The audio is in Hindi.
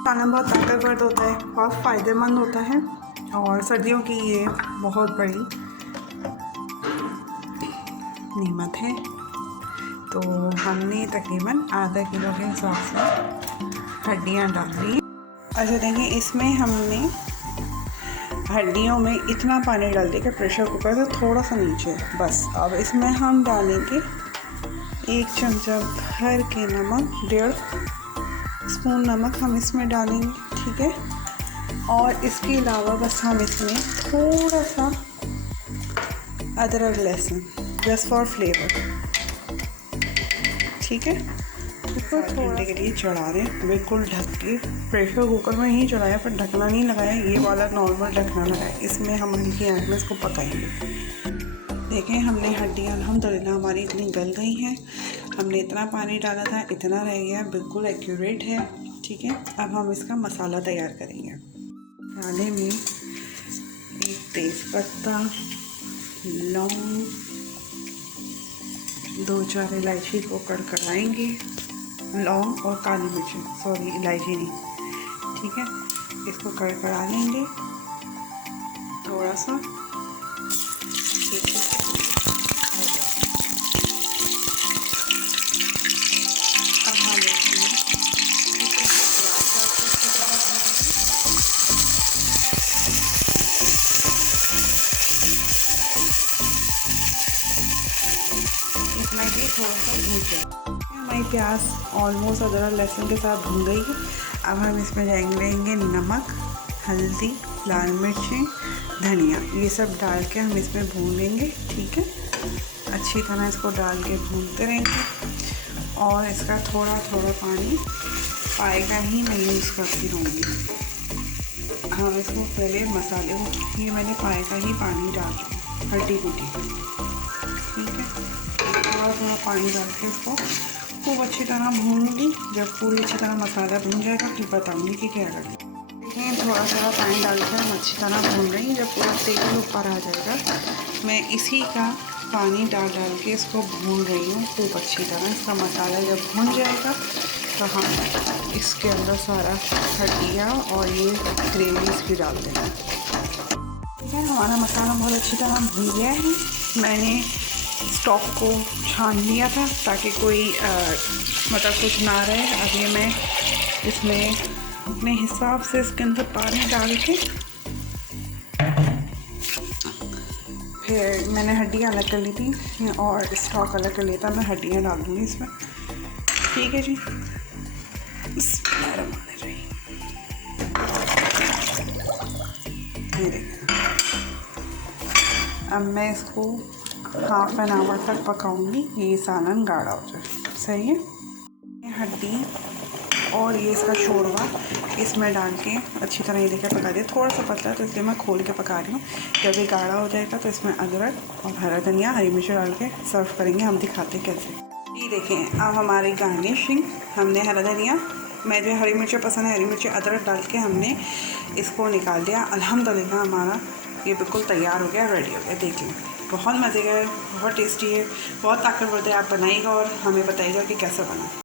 सालन बहुत ताकतवर होता है, बहुत फ़ायदेमंद होता है और सर्दियों की ये बहुत बड़ी नेमत है। तो हमने तकरीबन आधा किलो के हिसाब से हड्डियाँ डाल दी। अच्छा देखिए, इसमें हमने हड्डियों में इतना पानी डाल दिया कि प्रेशर कुकर से थोड़ा सा नीचे बस। अब इसमें हम डालेंगे 1 चमचा भर के नमक, 1.5 स्पून नमक हम इसमें डालेंगे, ठीक है। और इसके अलावा बस हम इसमें थोड़ा सा अदरक लहसुन, जस्ट फॉर फ्लेवर, ठीक है। इसको थोड़ा के लिए चढ़ा दें, बिल्कुल ढक के। प्रेशर कुकर में ही चढ़ाया पर ढकना नहीं लगाया, ये वाला नॉर्मल ढकना लगाया। इसमें हम हल्की आंच में इसको पकाएंगे। देखें, हमने हड्डियाँ अल्हम्दुलिल्लाह हमारी इतनी गल गई हैं। हमने इतना पानी डाला था, इतना रह गया, बिल्कुल एक्यूरेट है, ठीक है। अब हम इसका मसाला तैयार करेंगे। मसाले में 1 तेज़पत्ता, लौंग, 2-4 इलायची को कड़कड़ाएंगे, लौंग और काली मिर्च, सॉरी इलायची नहीं, ठीक है। इसको कड़कड़ा लेंगे थोड़ा सा, ठीक है। अब हम इसमें इतना भी थोड़ा सा भून जाए। हमारी प्याज ऑलमोस्ट अदरक लहसुन के साथ भून गई है। अब हम इसमें डालेंगे नमक, हल्दी, लाल मिर्चें, धनिया, ये सब डाल के हम इसमें भून लेंगे, ठीक है। अच्छी तरह इसको डाल के भूनते रहेंगे और इसका थोड़ा थोड़ा पानी पाएगा ही, मैं यूज़ करती रहूँगी। हम इसको पहले मसाले को, ये मैंने पाएगा ही पानी डाल दिया, हड्डी गुड्डी, ठीक है। थोड़ा थोड़ा पानी डाल के इसको खूब अच्छी तरह भूनूंगी। जब पूरी अच्छी तरह मसाला भून जाएगा फिर बताऊंगी कि क्या करना। देखिए, थोड़ा थोड़ा पानी डाल कर हम अच्छी तरह भून रही हूँ। जब पूरा तेल ऊपर आ जाएगा, मैं इसी का पानी डाल के इसको भून रही हूँ खूब अच्छी तरह। इसका मसाला जब भून जाएगा तो हम इसके अंदर सारा हड्डियाँ और ये ग्रेवी इसकी डाल देंगे, ठीक है। हमारा मसाला बहुत अच्छी तरह भून गया है। मैंने स्टॉक को छान लिया था ताकि कोई मतलब कुछ ना रहे। अब ये मैं इसमें अपने हिसाब से इसके अंदर पानी डाल के, फिर मैंने हड्डियाँ अलग कर ली थी और स्टॉक अलग कर लिया था। मैं हड्डियाँ डाल दूँगी इसमें, ठीक है जी। ये देखिए, अब मैं इसको 1/2 आवर तक पकाऊंगी, ये सालन गाढ़ा हो जाए, सही है। हड्डी और ये इसका शोरबा इसमें डाल के अच्छी तरह ये देखिए पका दिया। थोड़ा सा पतला तो इसलिए मैं खोल के पका रही हूँ। जब ये गाढ़ा हो जाएगा तो इसमें अदरक और हरा धनिया, हरी मिर्च डाल के सर्व करेंगे। हम दिखाते कैसे। ये देखें, अब हमारी गार्निशिंग, हमने हरा धनिया, मैं जो हरी मिर्च पसंद है, हरी मिर्च अदरक डाल के हमने इसको निकाल दिया। अल्हम्दुलिल्लाह हमारा ये बिल्कुल तैयार हो गया, रेडी हो गया। देख लें, बहुत मज़े का है, बहुत टेस्टी है, बहुत ताकतवर है। आप बनाइएगा और हमें बताइएगा कि कैसा बना।